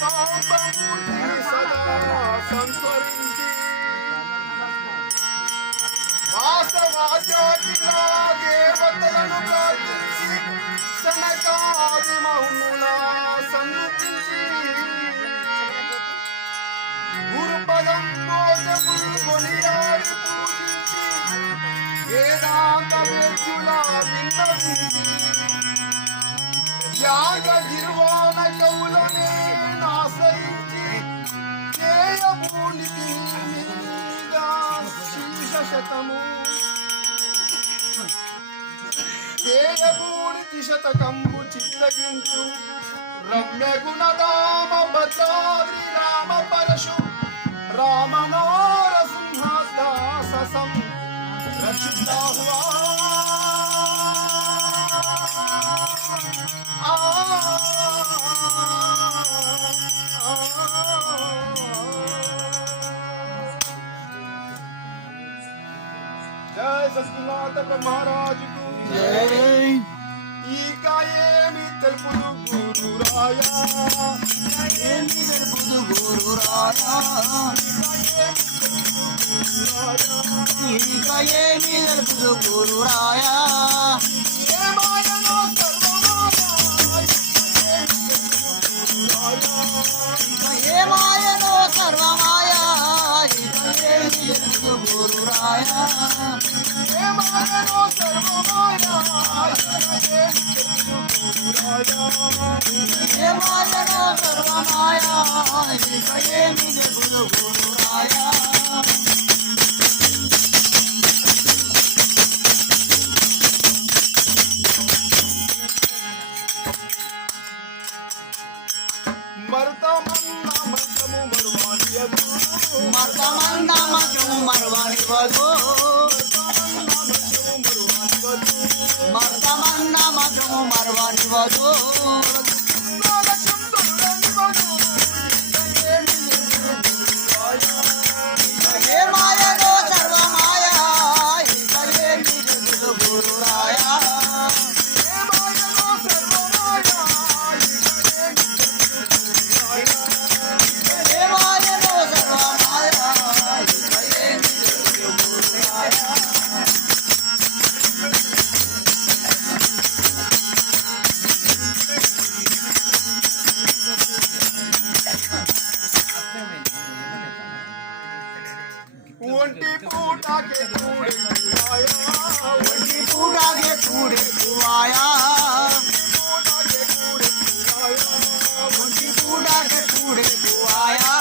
పాపమూర్తిని సదా సంస్మరించి వాసవాచార్యుల దేవతలను ప్రార్థించి సనకాది మౌనుల సన్నుతించి గురుపదం మోసములు కొనియాడి పూజించి వేదాంత వేద్యుల విన్నవించి త్యాగ గిర్వాణ కవులనే ఆశ్రయించి చేయభూనికి శతము చేయభూనికి శతకంబు చిత్తగించు రమ్య గుణదామ భద్రాద్రి రామ పరశు రామనార సింహాదాసం రక్షితా హువా जय सस्नाथ महाराज को जय తెలుపుదు గురురాయా ఏమి తెలుపుదు గురురాయా ఇంకా ఏమి తెలుపుదు గురురాయా ఏమాయనో ఏమాయనో సర్వమాయా ఏమి తెలుపుదు గురురాయా ఏమాయనో సర్వమాయా ఏమాయనో సర్వమాయా ఏమి తెలుపుదు గురురాయా మర్దమన్నా మంత్రము మరువనివ్వదు మర్దమన్నా మంత్రము మరువనివ్వదు ఏ మాయలో సర్వమాయా ఏమి తెలుపుదు గురురాయా ఒంటి పూటకే కూడే పువాయా ఒంటి పూటకే కూడే పువాయా ఒంటి పూటకే కూడే పువాయా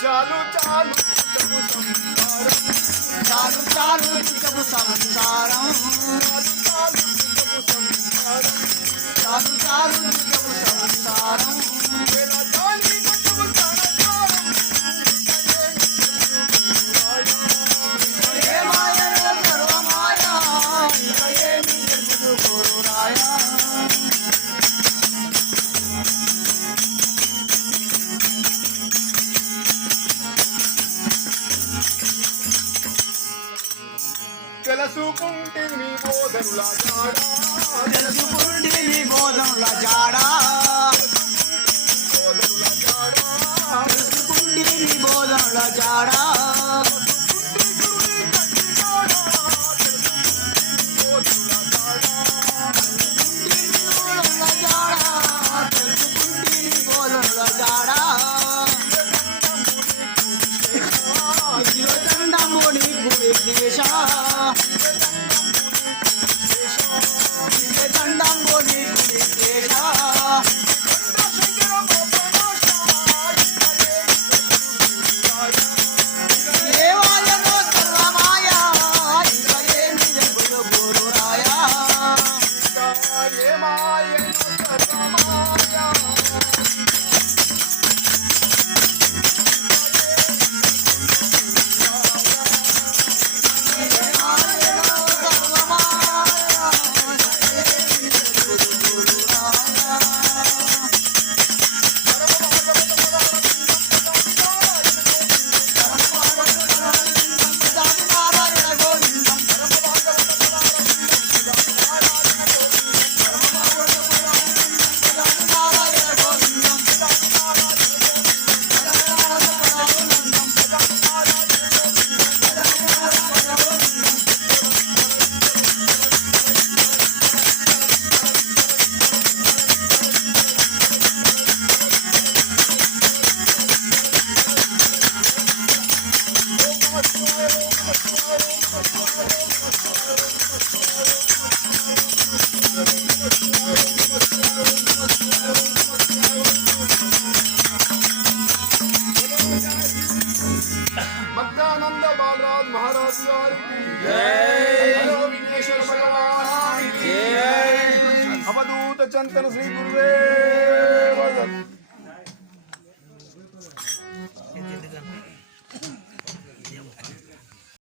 చాలు చాలు చాలు చాలు చికపు సంసారం చాలు చాలు చికపు సంసారం తెలుసుకుంటే నీ బోధనుల జాడా తెలుసుకుంటే నీ బోధనుల జాడా తెలుసుకుంటే నీ బోధనుల జాడా प्रहलाद महाराज गाరికి जय हरो विघ्नेश्वर भगवान की जय अवधूत चंतन श्री गुरुदेव दत्त